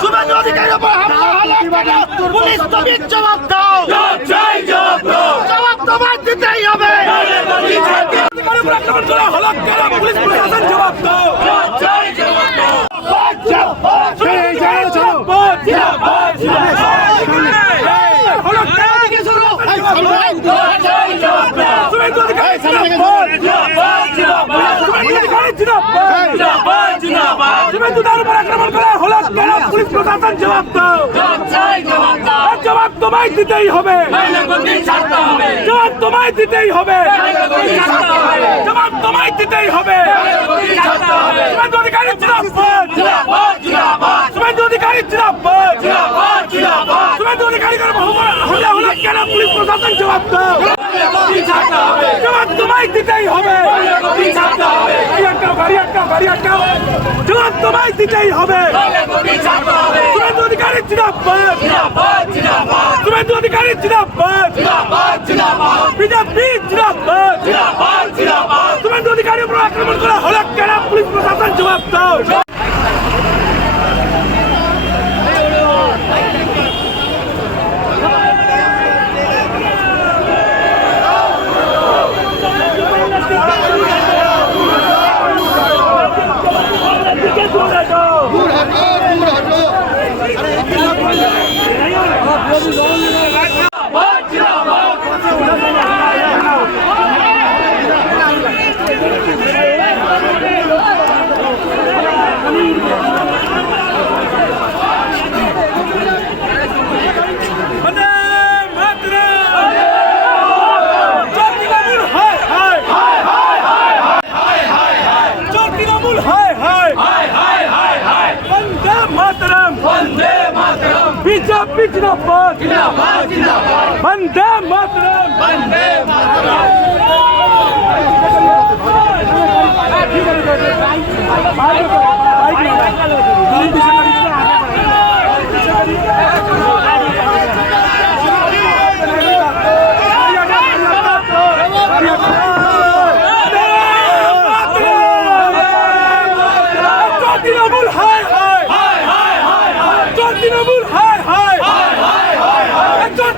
শুভেন্দু অধিকারীর উপর হামলা হলো কেন? পুলিশ তুমি জবাব দাও, জবাব তোমার দিতেই হবে। অধিকারীর উপর আক্রমণ করা হলো কেন? পুলিশ প্রশাসন জবাব দাও। জবাব তোমায় দিতেই হবে, জবাব তোমায় দিতেই হবে, জবাব তোমায় দিতেই হবে। শুভেন্দু অধিকারী জিন্দাবাদ, শুভেন্দু অধিকারী জিন্দাবাদ, শুভেন্দু অধিকারী হামলা হলো কেন? পুলিশ প্রশাসন জবাব দাও, জবাব তোমায় দিতেই হবে, জবাব তোমায় দিতেই হবে। শুভেন্দু অধিকারী জিন্দাবাদ, শুভেন্দু অধিকারী জিন্দাবাদ, বিজেপি জিন্দাবাদ। শুভেন্দু অধিকারীর উপর আক্রমণ করা হলো কেন? পুলিশ প্রশাসন জবাব দাও। बीजेपी जिंदाबाद, वंदे मातरम, वंदे मातरम।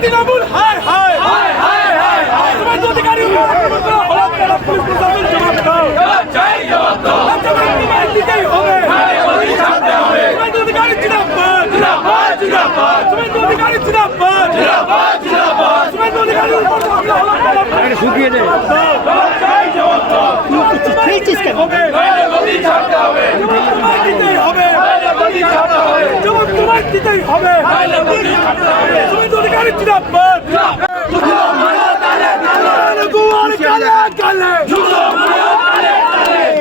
তৃণমূল হায় হায়, শুভেন্দু অধিকারী পুলিশ প্রশাসন জবাব দাও, জবাব তোমায় দিতেই হবে। শুভেন্দু অধিকারী জিন্দাবাদ, শুভেন্দু অধিকারী জিন্দাবাদ, শুভেন্দু অধিকারীর উপর হামলা হলো কেন? শুকিয়ে দেয়, জবাব তোমায় দিতেই হবে, জবাব তোমায় দিতেই হবে। শুভেন্দু অধিকারী জিন্দাবাদ,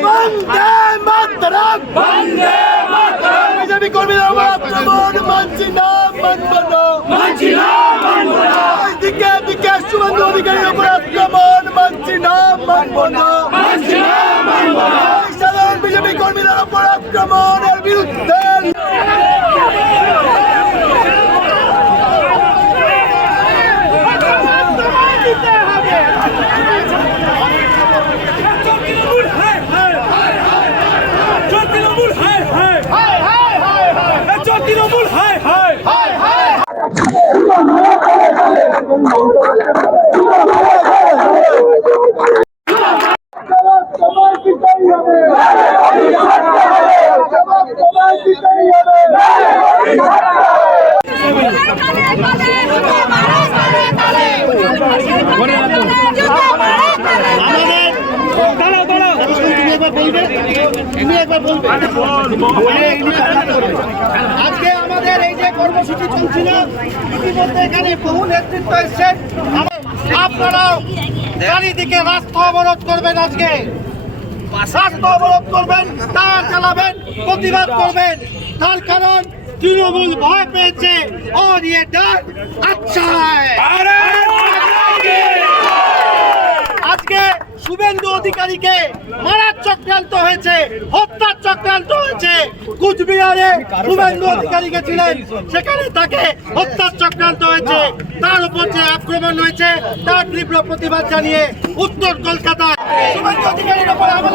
বন্দে মাতরম, বিজেপি কর্মীরা আক্রমণ মানছি না, মানব না, দিকে দিকে শুভেন্দু অধিকারীর উপর আক্রমণ মানছি না, মানব না, সাধারণ বিজেপি কর্মীদের উপর আক্রমণের বিরুদ্ধে আজকে আমাদের এই যে কর্মসূচি চলছিল, ইতিমধ্যে এখানে বহু নেতৃত্ব এসছেন। আপনারাও চারিদিকে রাস্তা অবরোধ করবেন, আজকে রাস্তা অবরোধ করবেন, তার চালাবেন, প্রতিবাদ করবেন। তার কারণ তৃণমূল ভয় পেয়েছে। और ये डर अच्छा है। আজকে শুভেন্দু অধিকারীকে মারার চক্রান্ত হয়েছে, হত্যার চক্রান্ত হয়েছে। কুচবিহারে শুভেন্দু অধিকারী গেছিলেন, সেখানে তাকে হত্যার চক্রান্ত হয়েছে। তার উপর যে আক্রমণ হয়েছে তার তীব্র প্রতিবাদ জানিয়ে উত্তর কলকাতায় শুভেন্দু অধিকারীর উপর হামলা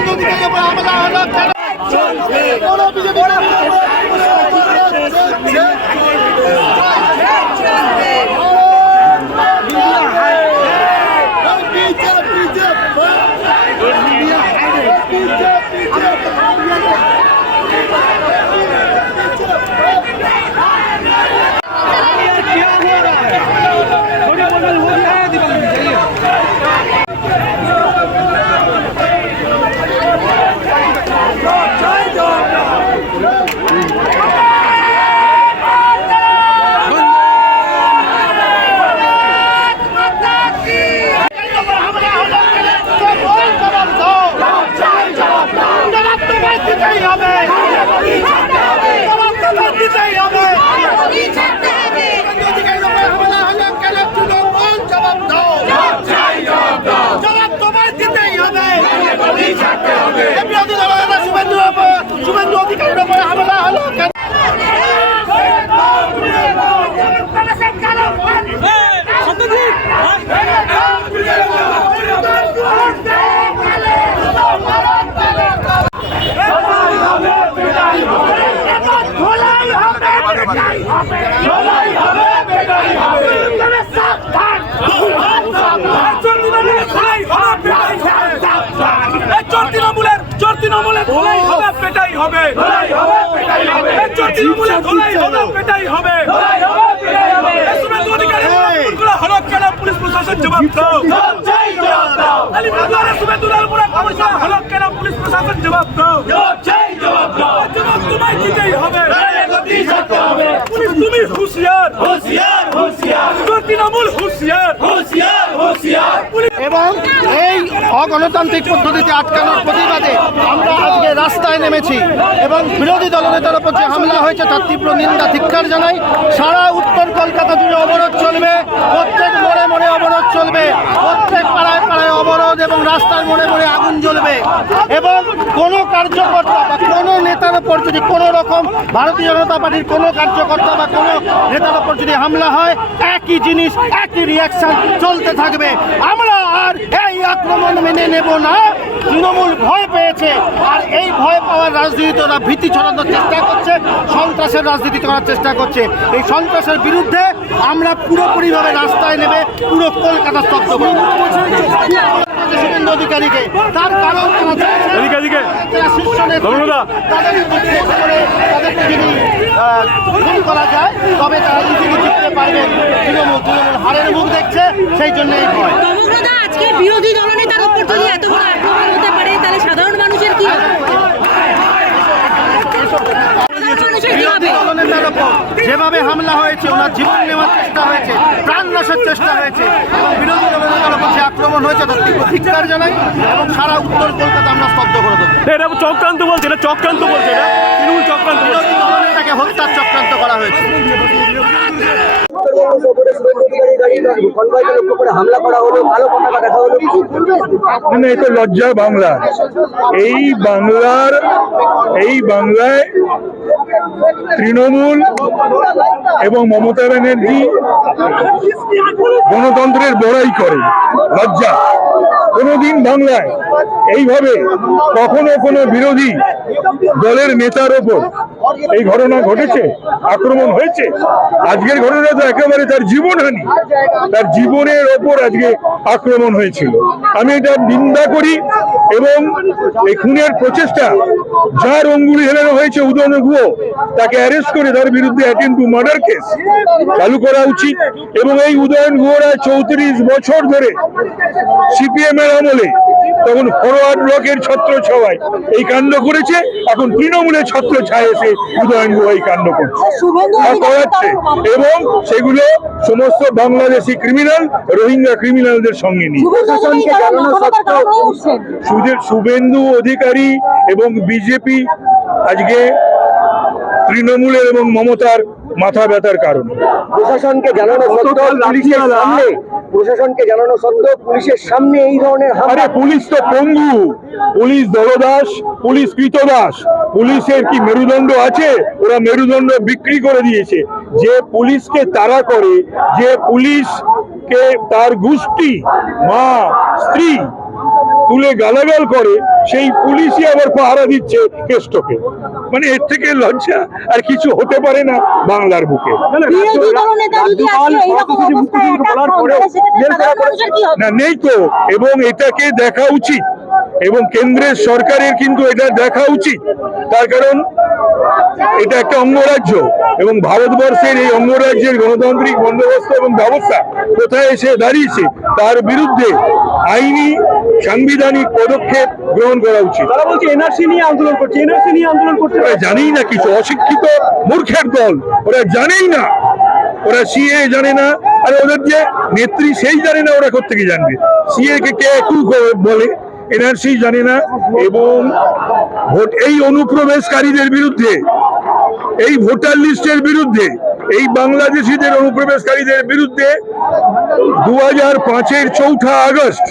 শুভেন্দু অধিকারীর উপর হামলা হলো কেন? কোনো বিজেপি শুভেন্দু অধিকারীর উপর হামলা হলো কেন? তৃণমূলের ধোলাই হবে পেটাই হবে, ধোলাই হবে পেটাই হবে। শুভেন্দু অধিকারীর উপর হলক কেন পুলিশ প্রশাসন জবাব দাও। আলিপুরদুয়ারে শুভেন্দুর উপর হলক কেন পুলিশ প্রশাসন জবাব দাও। জবাব তোমায় দিতেই হবে। পুলিশ তুমি হুঁশিয়ার, তৃণমূল হুঁশিয়ার। এবং এই অগণতান্ত্রিক পদ্ধতিতে আটকানোর প্রতিবাদে আমরা আজকে রাস্তায় নেমেছি এবং বিরোধী দলনেতার উপর যে হামলা হয়েছে তার তীব্র নিন্দা ধিক্কার জানাই। সারা উত্তর কলকাতা জুড়ে অবরোধ চলবে, প্রত্যেক মোড়ে মোড়ে অবরোধ চলবে, প্রত্যেক পাড়ায় পাড়ায় অবরোধ এবং রাস্তার মোড়ে মোড়ে আগুন জ্বলবে। এবং কোনো কার্যকর্তা বা কোনো নেতার উপর যদি কোনো রকম ভারতীয় জনতা পার্টির কোনো কার্যকর্তা বা কোনো নেতার উপর যদি হামলা হয়, একই জিনিস একই রিয়াকশন চলতে থাকবে। আমরা আর এই আক্রমণ মেনে নেব না। তৃণমূল ভয় পেয়েছে, আর এই ভয় পাওয়ার রাজনীতি ওরা ভীতি ছড়ানোর চেষ্টা করছে, সন্ত্রাসের রাজনীতি করার চেষ্টা করছে। এই সন্ত্রাসের বিরুদ্ধে আমরা পুরোপুরিভাবে রাস্তায় নেমে পুরো কলকাতা স্তব্ধ করব। শুভেন্দু অধিকারীকে তার কারণ যারা শীর্ষ নেতৃত্ব তাদেরকে যদি খুন করা যায় তবে তারা ইজিলি জিততে পারবেন। তৃণমূল হারের মুখ দেখছে, সেই জন্য এই ভয়। আজকে বিরোধী দলনেতার উপর যদি এত বড় আক্রমণ হতে পারে তাহলে সাধারণ মানুষের কি হবে? যেভাবে হামলা হয়েছে, ওনার জীবন নেওয়ার চেষ্টা হয়েছে, প্রাণ নাশের চেষ্টা হয়েছে এবং বিরোধী দলের উপর যে আক্রমণ হয়েছে তার তীব্র ধিক্কার জানাই এবং সারা উত্তর কলকাতা আমরা স্তব্ধ করে দেবো। এটা চক্রান্ত বলছে, এটা চক্রান্ত বলছে, এটা তৃণমূল চক্রান্ত। বিরোধী দলনেতাকে হত্যার চক্রান্ত করা হয়েছে। এই তো লজ্জা বাংলা। এই বাংলায় তৃণমূল এবং মমতা ব্যানার্জি গণতন্ত্রের বড়াই করে। লজ্জা। কোনোদিন বাংলায় এইভাবে কখনো কোনো বিরোধী দলের নেতার ওপর এই ঘটনা ঘটেছে, আক্রমণ হয়েছে? আজকের ঘটনা তো একেবারে তার জীবনহানি, তার জীবনের ওপর আজকে আক্রমণ হয়েছিল। আমি এটা নিন্দা করি এবং এই খুনের প্রচেষ্টা যার অঙ্গুলি হেলানো হয়েছে উদয়ন গুহ, তাকে অ্যারেস্ট করে তার বিরুদ্ধে অ্যাটেম্প টু মার্ডার কেস চালু করা উচিত। এবং এই উদয়ন গুহরা 34 বছর ধরে সিপিএম এর আমলে তখন ফরওয়ার্ড ব্লকের ছত্র ছাওয়ায় এই কাণ্ড করেছে, এখন তৃণমূলের ছত্র ছায় এসে উদয়ন গুহ এই কাণ্ড করাচ্ছে এবং সেগুলো সমস্ত বাংলাদেশি ক্রিমিনাল, রোহিঙ্গা ক্রিমিনালদের সঙ্গে নিয়ে শুভেন্দু অধিকারী এবং বিজেপি আজকে তৃণমূলের এবং মমতার মাথা ব্যথার কারণ। প্রশাসনকে জানানো পুলিশের সামনে এই ধরনের আরে পুলিশ তো পঙ্গু, পুলিশ দলদাস, পুলিশ কৃতদাস। পুলিশের কি মেরুদণ্ড আছে? ওরা মেরুদণ্ড বিক্রি করে দিয়েছে। যে পুলিশকে তাড়া করে, যে পুলিশকে তার গোষ্ঠী, মা, স্ত্রী তুলে গালাগাল করে, সেই পুলিশই আবার পাহারা দিচ্ছে কেষ্টকে। মানে এর থেকে লজ্জা আর কিছু হতে পারে না বাংলার বুকে। বিরোধী দলনেতা যদি আজকে এইরকম অবস্থায় একা হন, তাহলে সেক্ষেত্রে সাধারণ মানুষের কি হবে? না, নেই তো, এবং এটাকে দেখা উচিত, এবং কেন্দ্রের সরকারের কিন্তু এটা দেখা উচিত। তার কারণ এটা একটা অঙ্গরাজ্য, এবং ভারতবর্ষের এই অঙ্গরাজ্যের গণতান্ত্রিক বন্দোবস্ত এবং ব্যবস্থা কোথায় এসে দাঁড়িয়েছে, তার বিরুদ্ধে আইনি সাংবিধানিক পদক্ষেপ গ্রহণ করা উচিত। তারা বলছে এনআরসি নিয়ে আন্দোলন করছে, এনআরসি নিয়ে আন্দোলন করছে। ওরা জানেই না কিছু, অশিক্ষিত মূর্খের দল, ওরা জানেই না, ওরা সিএ জানে না, আর ওদের যে নেত্রী সেই জানে না, ওরা কোত্থেকে জানবে? সিএ কে কে একটু বলে, এনআরসি জানে না। এবং ভোট এই অনুপ্রবেশকারীদের বিরুদ্ধে, এই ভোটার লিস্টের বিরুদ্ধে, এই বাংলাদেশিদের অনুপ্রবেশকারীদের বিরুদ্ধে 2005-এর 4 আগস্ট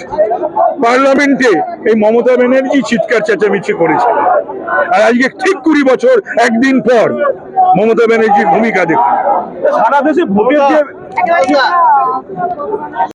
পার্লামেন্টে এই মমতা ব্যানার্জি চিৎকার চেঁচামেচি করেছিল। আর আজকে ঠিক 20 বছর একদিন পর মমতা ব্যানার্জির ভূমিকা দেখুন। সারা দেশে ভোটের যে